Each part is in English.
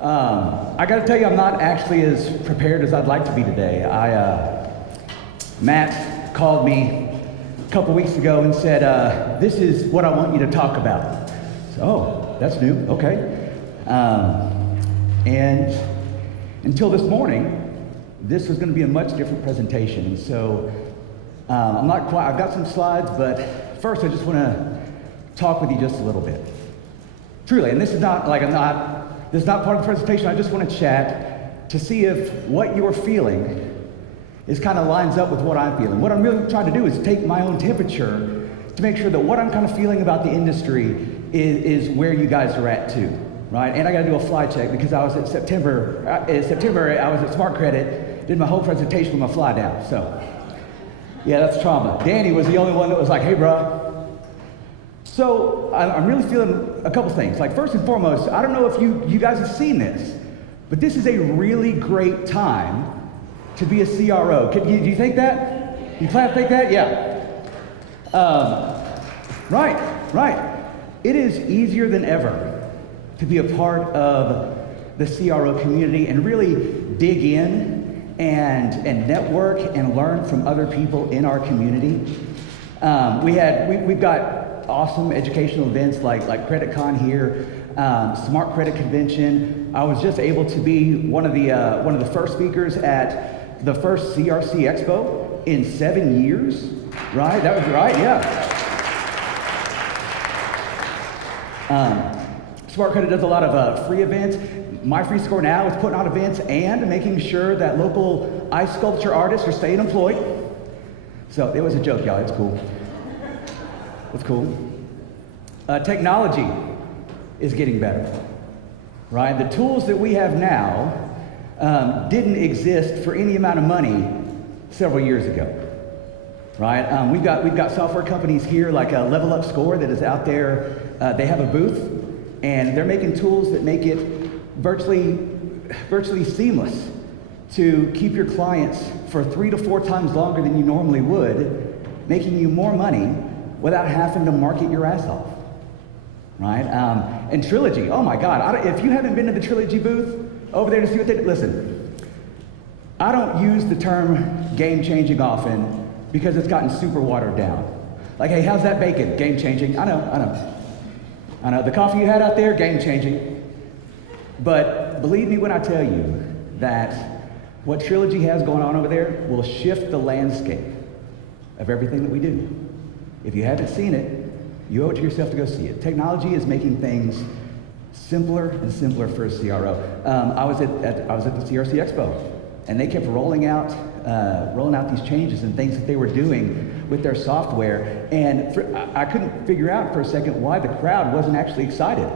I got to tell you, I'm not actually as prepared as I'd like to be today. Matt called me a couple weeks ago and said, this is what I want you to talk about. So, oh, that's new, okay. And until this morning, this was going to be a much different presentation. So I'm not quite, I've got some slides, but first I just want to talk with you just a little bit. Truly, and this is not like this is not part of the presentation. I just want to chat to see if what you're feeling is kind of lines up with what I'm feeling. What I'm really trying to do is take my own temperature to make sure that what I'm kind of feeling about the industry is where you guys are at too, right? And I got to do a fly check because I was at September I was at Smart Credit, did my whole presentation with my fly down. So yeah, that's trauma. Danny was the only one that was like, hey, bro. So I'm really feeling a couple things. Like first and foremost, I don't know if you guys have seen this, but this is a really great time to be a CRO. Do you think that? You clap, think that? Yeah. Right. It is easier than ever to be a part of the CRO community and really dig in and network and learn from other people in our community. We've got awesome educational events like CreditCon here, Smart Credit Convention. I was just able to be one of the first speakers at the first CRC Expo in 7 years, right? That was right, yeah. Smart Credit does a lot of free events. My Free Score Now is putting on events and making sure that local ice sculpture artists are staying employed. So it was a joke, y'all, it's cool. It's cool. Technology is getting better, right? The tools that we have now didn't exist for any amount of money several years ago, right? We've got software companies here like Level Up Score that is out there. They have a booth, and they're making tools that make it virtually seamless to keep your clients for 3 to 4 times longer than you normally would, making you more money without having to market your ass off, right? And Trilogy, oh my God, if you haven't been to the Trilogy booth over there to see what they do, listen, I don't use the term game-changing often because it's gotten super watered down. Like, hey, how's that bacon? Game-changing, I know. The coffee you had out there, game-changing. But believe me when I tell you that what Trilogy has going on over there will shift the landscape of everything that we do. If you haven't seen it, you owe it to yourself to go see it. Technology is making things simpler and simpler for a CRO. I was at the CRC Expo, and they kept rolling out these changes and things that they were doing with their software, and I couldn't figure out for a second why the crowd wasn't actually excited.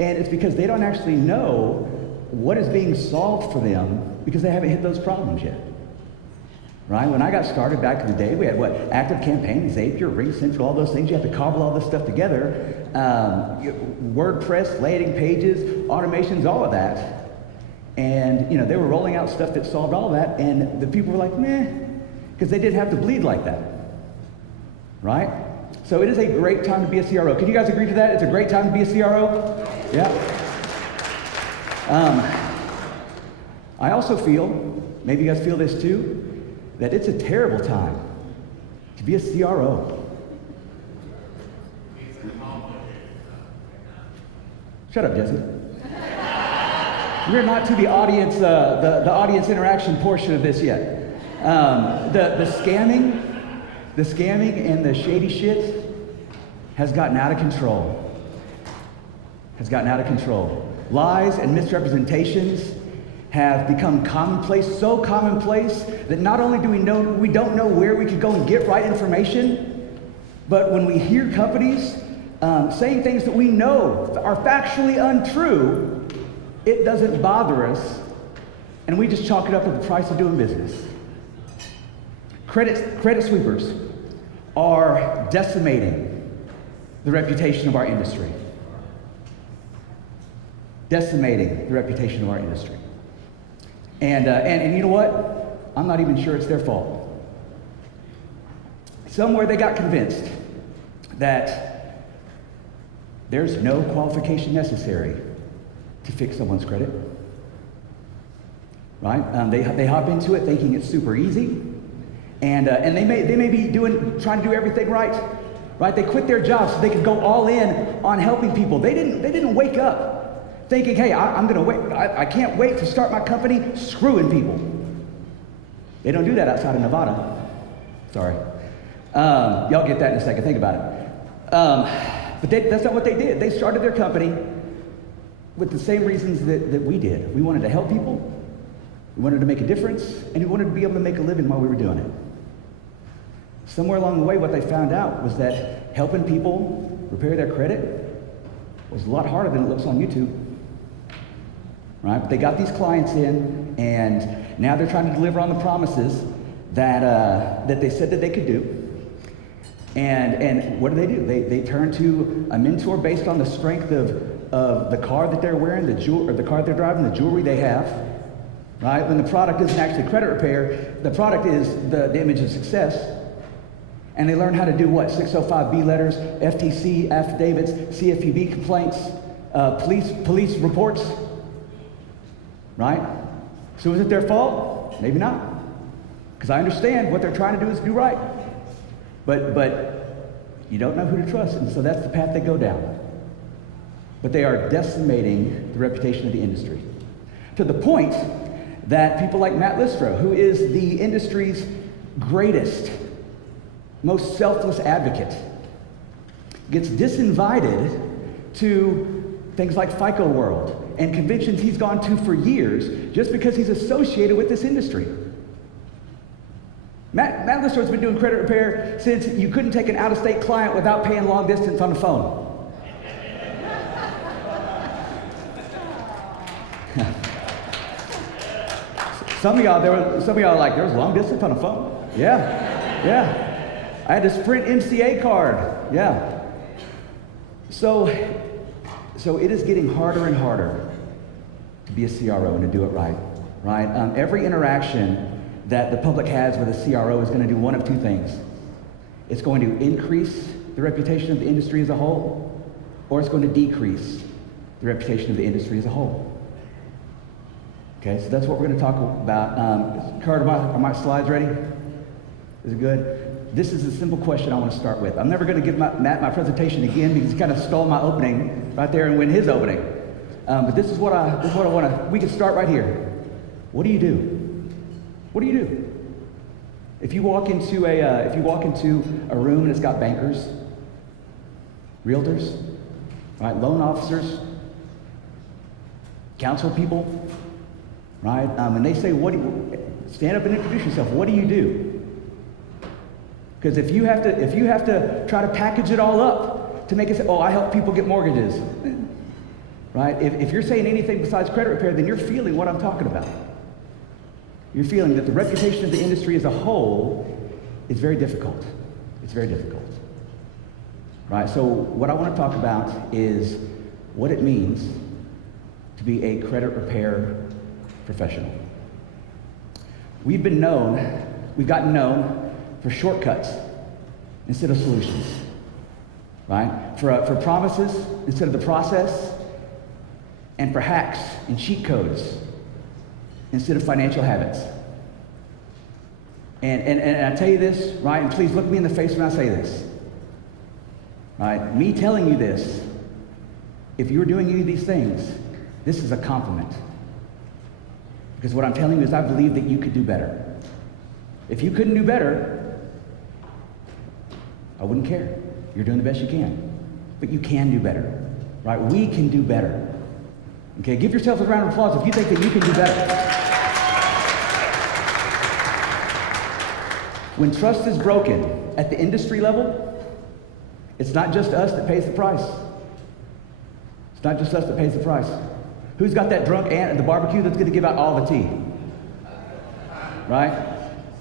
And it's because they don't actually know what is being solved for them because they haven't hit those problems yet. Right? When I got started back in the day, we had Active Campaign, Zapier, RingCentral, all those things. You have to cobble all this stuff together. WordPress, landing pages, automations, all of that. And they were rolling out stuff that solved all of that, and the people were like, meh, because they didn't have to bleed like that. Right? So it is a great time to be a CRO. Can you guys agree to that? It's a great time to be a CRO? Yeah. I also feel, maybe you guys feel this too, that it's a terrible time to be a CRO. Shut up, Jesse. We're not to the audience, the audience interaction portion of this yet. The scamming and the shady shit has gotten out of control. Lies and misrepresentations have become commonplace, so commonplace that not only do we don't know where we could go and get right information, but when we hear companies saying things that we know are factually untrue, it doesn't bother us, and we just chalk it up with the price of doing business. Credit sweepers are decimating the reputation of our industry. And you know what? I'm not even sure it's their fault. Somewhere they got convinced that there's no qualification necessary to fix someone's credit, right? They hop into it thinking it's super easy, and they may be trying to do everything right? They quit their jobs so they could go all in on helping people. They didn't wake up thinking, hey, I can't wait to start my company screwing people. They don't do that outside of Nevada. Sorry. Y'all get that in a second. Think about it. But that's not what they did. They started their company with the same reasons that we did. We wanted to help people, we wanted to make a difference, and we wanted to be able to make a living while we were doing it. Somewhere along the way, what they found out was that helping people repair their credit was a lot harder than it looks on YouTube. Right? But they got these clients in, and now they're trying to deliver on the promises that they said that they could do. And what do? They turn to a mentor based on the strength of the car that they're wearing, the car they're driving, the jewelry they have. Right? When the product isn't actually credit repair, the product is the image of success. And they learn how to do what? 605B letters, FTC affidavits, CFPB complaints, police reports. Right? So is it their fault? Maybe not. Because I understand what they're trying to do is do right. But you don't know who to trust, and so that's the path they go down. But they are decimating the reputation of the industry. To the point that people like Matt Listro, who is the industry's greatest, most selfless advocate, gets disinvited to things like FICO World and conventions he's gone to for years just because he's associated with this industry. Matt Listro's been doing credit repair since you couldn't take an out-of-state client without paying long distance on the phone. Some of y'all are like, there was long distance on the phone? Yeah. I had to Sprint MCA card. Yeah. So it is getting harder and harder to be a CRO and to do it right. Every interaction that the public has with a CRO is going to do one of two things. It's going to increase the reputation of the industry as a whole, or it's going to decrease the reputation of the industry as a whole. Okay, so that's what we're going to talk about. Carter, are my slides ready? Is it good? This is a simple question I want to start with. I'm never going to give Matt my presentation again because he kind of stole my opening right there and win his opening. But this is what I want to. We can start right here. What do you do? What do you do? If you walk into a room and it's got bankers, realtors, right, loan officers, counsel people, right, and they say, stand up and introduce yourself. What do you do? Because if you have to try to package it all up to make it say, oh, I help people get mortgages, right? If you're saying anything besides credit repair, then you're feeling what I'm talking about. You're feeling that the reputation of the industry as a whole is very difficult. It's very difficult. Right? So what I want to talk about is what it means to be a credit repair professional. We've gotten known for shortcuts instead of solutions. Right? For promises instead of the process, and for hacks and cheat codes instead of financial habits. And I tell you this, right, and please look me in the face when I say this. Right? Me telling you this, if you're doing any of these things, this is a compliment. Because what I'm telling you is I believe that you could do better. If you couldn't do better, I wouldn't care. You're doing the best you can. But you can do better. Right? We can do better. Okay, give yourself a round of applause if you think that you can do better. When trust is broken at the industry level, it's not just us that pays the price. It's not just us that pays the price. Who's got that drunk aunt at the barbecue that's going to give out all the tea? Right?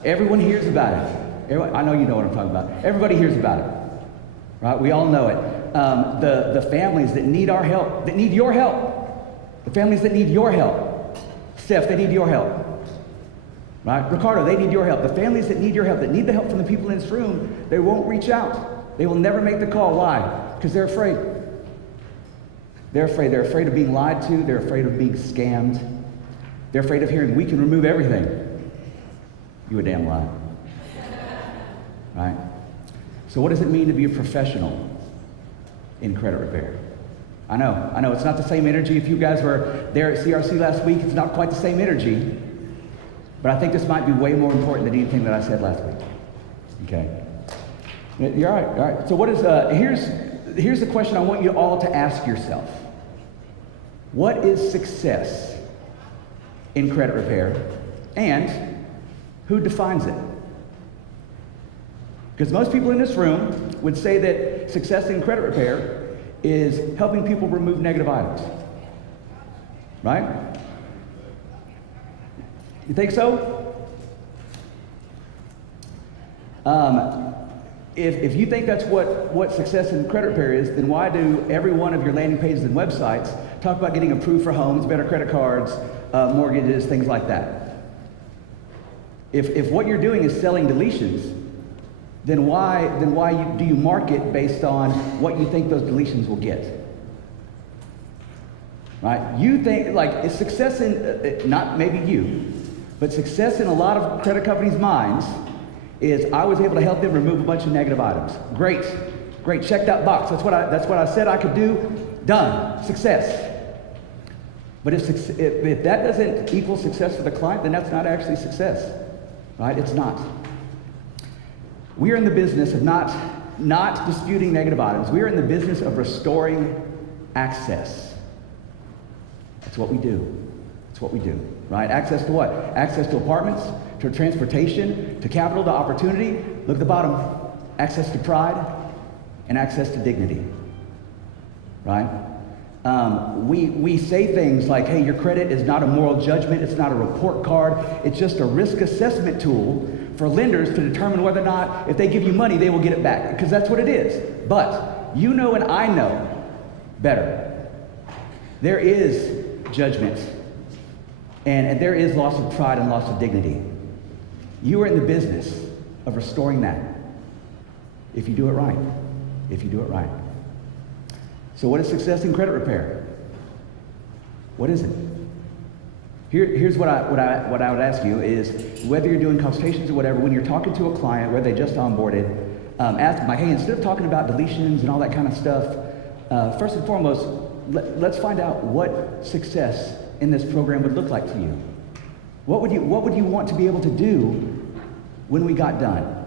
Everyone hears about it. I know you know what I'm talking about. Everybody hears about it. Right? We all know it. The families that need our help, that need your help. The families that need your help. Steph, they need your help. Right? Ricardo, they need your help. The families that need your help, that need the help from the people in this room, they won't reach out. They will never make the call. Why? Because they're afraid. They're afraid. They're afraid of being lied to. They're afraid of being scammed. They're afraid of hearing, we can remove everything. You a damn lie. Right? So what does it mean to be a professional in credit repair? I know, it's not the same energy. If you guys were there at CRC last week, it's not quite the same energy. But I think this might be way more important than anything that I said last week. Okay? You're all right. So what is, here's the question I want you all to ask yourself. What is success in credit repair, and who defines it? Because most people in this room would say that success in credit repair is helping people remove negative items. Right? You think so? If you think that's what success in credit repair is, then why do every one of your landing pages and websites talk about getting approved for homes, better credit cards, mortgages, things like that? If what you're doing is selling deletions, then why do you market based on what you think those deletions will get? Right? You think, like, it's success in, not maybe you, but success in a lot of credit companies' minds is I was able to help them remove a bunch of negative items. Great, check that box. That's what I said I could do. Done, success. But if that doesn't equal success for the client, then that's not actually success, right? It's not. We are in the business of not disputing negative items. We are in the business of restoring access. That's what we do. That's what we do, right? Access to what? Access to apartments, to transportation, to capital, to opportunity. Look at the bottom. Access to pride and access to dignity, right? We say things like, hey, your credit is not a moral judgment. It's not a report card. It's just a risk assessment tool for lenders to determine whether or not if they give you money, they will get it back, because that's what it is. But you know and I know better. There is judgment, and there is loss of pride and loss of dignity. You are in the business of restoring that if you do it right. If you do it right. So what is success in credit repair? What is it? Here's what I would ask you is, whether you're doing consultations or whatever, when you're talking to a client where they just onboarded, ask them, like, hey, instead of talking about deletions and all that kind of stuff, first and foremost, let's find out what success in this program would look like to you. What would you want to be able to do when we got done?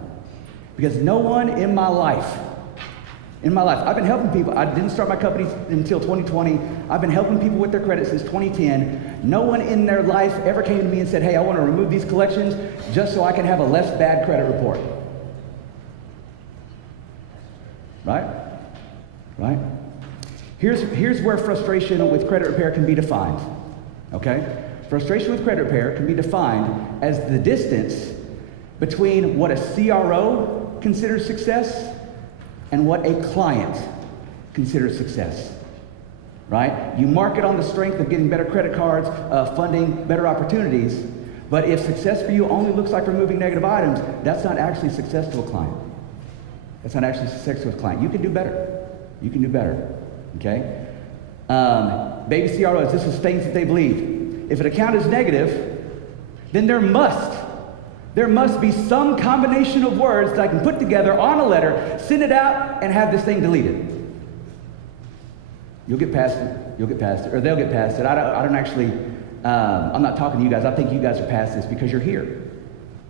Because no one in my life, I've been helping people. I didn't start my company until 2020. I've been helping people with their credit since 2010. No one in their life ever came to me and said, hey, I want to remove these collections just so I can have a less bad credit report. Right? Right? Here's where frustration with credit repair can be defined. Okay? Frustration with credit repair can be defined as the distance between what a CRO considers success and what a client considers success, right? You market on the strength of getting better credit cards, funding, better opportunities, but if success for you only looks like removing negative items, that's not actually success to a client. That's not actually success to a client. You can do better. You can do better, okay? Baby CROs, this is things that they believe. If an account is negative, then there must be some combination of words that I can put together on a letter, send it out, and have this thing deleted. You'll get past it, or they'll get past it. I don't actually, I'm not talking to you guys. I think you guys are past this because you're here.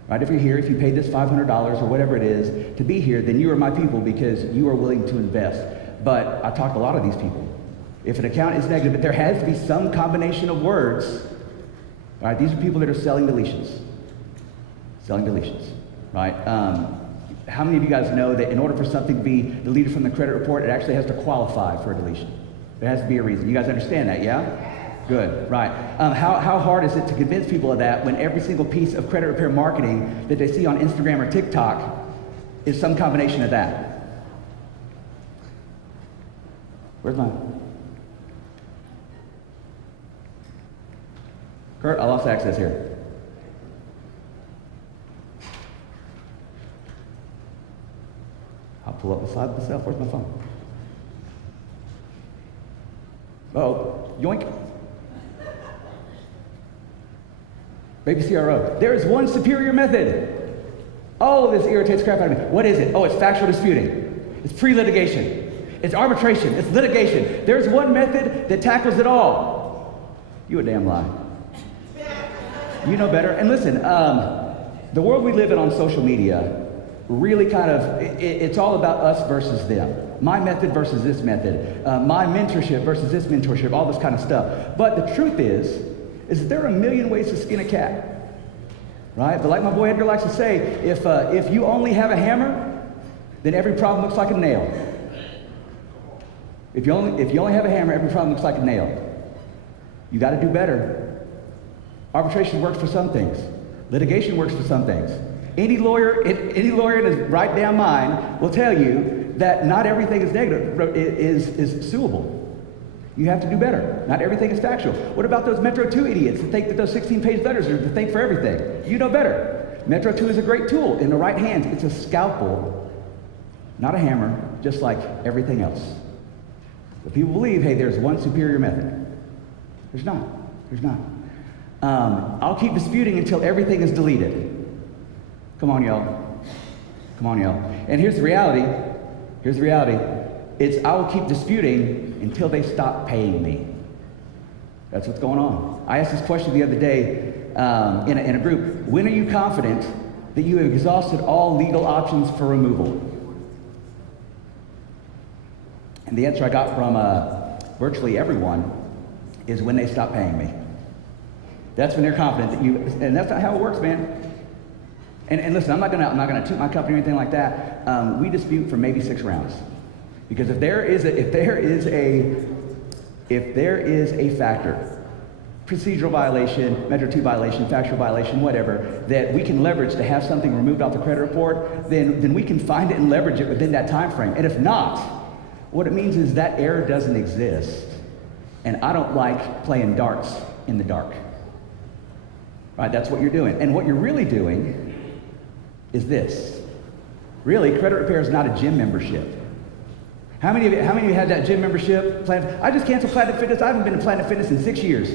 Right? If you're here, if you paid this $500 or whatever it is to be here, then you are my people because you are willing to invest. But I talked to a lot of these people. If an account is negative, but there has to be some combination of words. All right? These are people that are selling deletions. Right? How many of you guys know that in order for something to be deleted from the credit report, it actually has to qualify for a deletion? There has to be a reason. You guys understand that, yeah? Good, right. How hard is it to convince people of that when every single piece of credit repair marketing that they see on Instagram or TikTok is some combination of that? Where's mine? Kurt, I lost access here. I'll pull up beside myself. Where's my phone? Uh-oh, yoink. Baby CRO. There is one superior method. Oh, this irritates crap out of me. What is it? Oh, it's factual disputing. It's pre-litigation. It's arbitration. It's litigation. There's one method that tackles it all. You a damn lie. You know better. And listen, the world we live in on social media really kind of, it's all about us versus them. My method versus this method. My mentorship versus this mentorship, all this kind of stuff. But the truth is that there are a million ways to skin a cat, right? But like my boy Edgar likes to say, if you only have a hammer, then every problem looks like a nail. If you only have a hammer, every problem looks like a nail. You got to do better. Arbitration works for some things. Litigation works for some things. Any lawyer in his right damn mind will tell you that not everything is negative, is suable. You have to do better. Not everything is factual. What about those Metro 2 idiots that think that those 16-page letters are the thing for everything? You know better. Metro 2 is a great tool. In the right hands, it's a scalpel, not a hammer, just like everything else. But people believe, hey, there's one superior method. There's not. There's not. I'll keep disputing until everything is deleted. Come on, y'all. Come on, y'all. And here's the reality. Here's the reality. It's I will keep disputing until they stop paying me. That's what's going on. I asked this question the other day in a group. When are you confident that you have exhausted all legal options for removal? And the answer I got from virtually everyone is when they stop paying me. That's when they're confident that you, and that's not how it works, man. And listen, I'm not gonna toot my company or anything like that. We dispute for maybe 6 rounds, because if there is a factor, procedural violation, Metro 2 violation, factual violation, whatever, that we can leverage to have something removed off the credit report, then we can find it and leverage it within that time frame. And if not, what it means is that error doesn't exist, and I don't like playing darts in the dark. Right, that's what you're doing. And what you're really doing is this. Really, credit repair is not a gym membership. How many of you had that gym membership? I just canceled Planet Fitness. I haven't been to Planet Fitness in 6 years.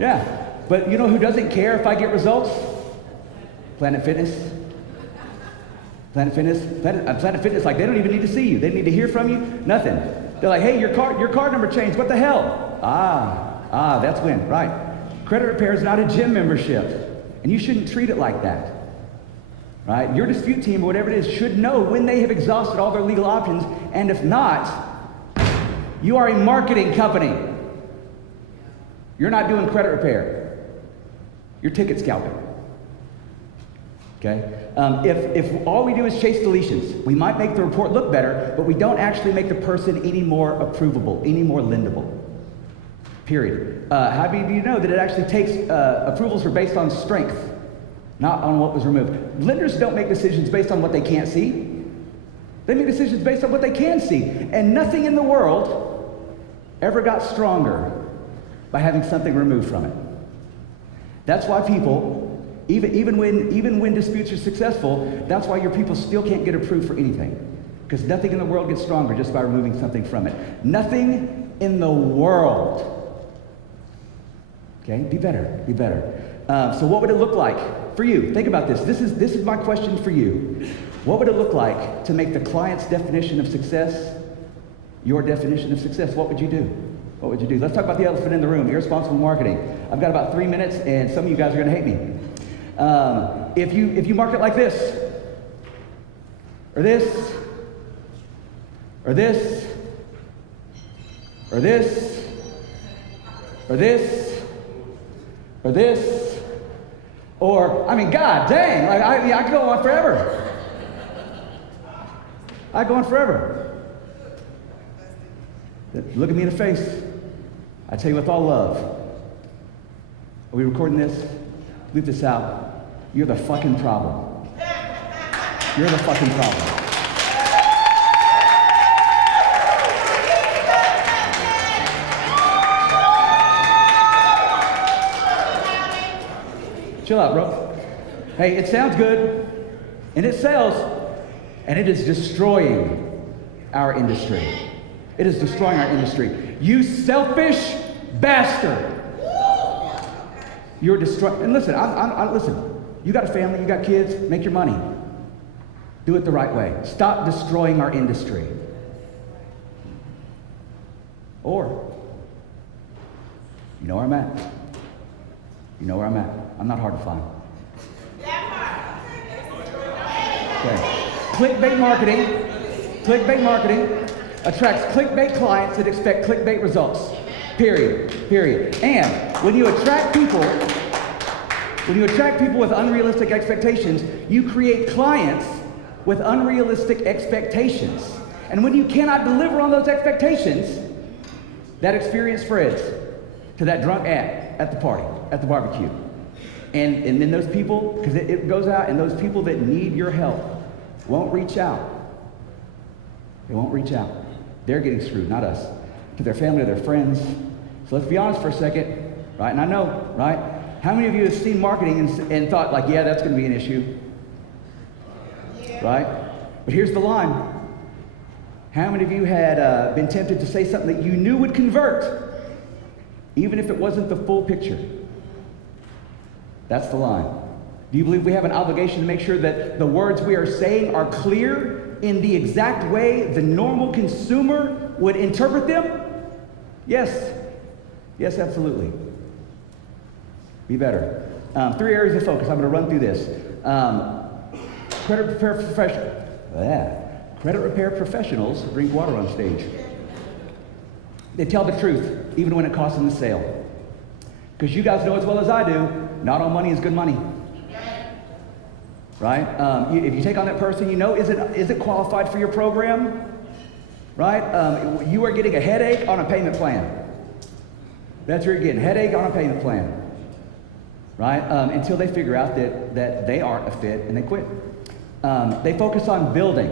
Yeah, but you know who doesn't care if I get results? Planet Fitness. Planet Fitness, like they don't even need to see you. They need to hear from you. Nothing. They're like, hey, your card number changed. What the hell? That's when, right? Credit repair is not a gym membership, and you shouldn't treat it like that, right? Your dispute team or whatever it is should know when they have exhausted all their legal options, and if not, you are a marketing company. You're not doing credit repair. You're ticket scalping, okay? If all we do is chase deletions, we might make the report look better, but we don't actually make the person any more approvable, any more lendable. Period. How do you know that it actually takes approvals are based on strength, not on what was removed? Lenders don't make decisions based on what they can't see. They make decisions based on what they can see. And nothing in the world ever got stronger by having something removed from it. That's why people, even when disputes are successful, that's why your people still can't get approved for anything. Because nothing in the world gets stronger just by removing something from it. Nothing in the world. Okay, be better, be better. So what would it look like for you? Think about this. This is my question for you. What would it look like to make the client's definition of success your definition of success? What would you do? What would you do? Let's talk about the elephant in the room, irresponsible marketing. I've got about 3 minutes, and some of you guys are gonna hate me. If you market like this, or this, or this, or this, or this, or this, or, I mean, God dang, like I could go on forever. I go on forever. Look at me in the face. I tell you with all love. Are we recording this? Leave this out. You're the fucking problem. You're the fucking problem. Chill out, bro. Hey, it sounds good, and it sells, and it is destroying our industry. It is destroying our industry. You selfish bastard. You're destroying. And listen, listen. You got a family, you got kids, make your money. Do it the right way. Stop destroying our industry. Or, you know where I'm at. You know where I'm at. I'm not hard to find. Okay. Clickbait marketing attracts clickbait clients that expect clickbait results. Period. And when you attract people with unrealistic expectations, you create clients with unrealistic expectations. And when you cannot deliver on those expectations, that experience spreads to that drunk at the party, at the barbecue. And then those people, because it goes out, and those people that need your help won't reach out. They won't reach out. They're getting screwed, not us. To their family, to their friends. So let's be honest for a second, right? And I know, right? How many of you have seen marketing and thought like, yeah, that's going to be an issue? Yeah. Right? But here's the line. How many of you had been tempted to say something that you knew would convert, even if it wasn't the full picture? That's the line. Do you believe we have an obligation to make sure that the words we are saying are clear in the exact way the normal consumer would interpret them? Yes. Yes, absolutely. Be better. 3 areas of focus. I'm going to run through this. Credit repair professionals drink water on stage. They tell the truth, even when it costs them the sale. Because you guys know as well as I do, not all money is good money. Right? If you take on that person, you know, is it qualified for your program? Right? You are getting a headache on a payment plan. That's what you're getting, headache on a payment plan. Right? Until they figure out that they aren't a fit and they quit. They focus on building.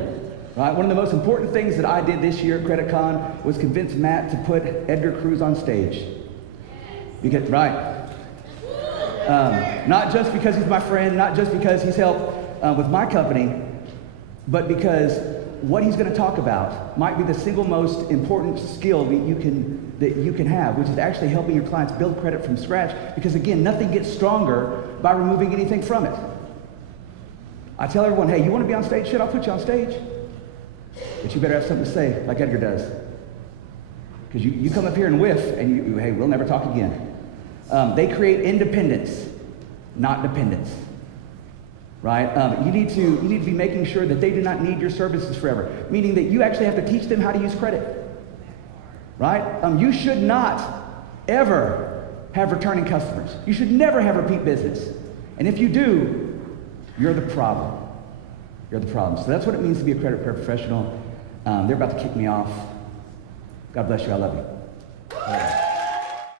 Right? One of the most important things that I did this year at CreditCon was convince Matt to put Edgar Cruz on stage. Because, right? Not just because he's my friend, not just because he's helped with my company, but because what he's going to talk about might be the single most important skill that you can have, which is actually helping your clients build credit from scratch. Because again, nothing gets stronger by removing anything from it. I tell everyone, hey, you want to be on stage? Shit, I'll put you on stage. But you better have something to say, like Edgar does. Because you come up here and whiff, and hey, we'll never talk again. They create independence, not dependence. Right? You need to be making sure that they do not need your services forever. Meaning that you actually have to teach them how to use credit. Right? You should not ever have returning customers. You should never have repeat business. And if you do, you're the problem. You're the problem. So that's what it means to be a credit repair professional. They're about to kick me off. God bless you. I love you.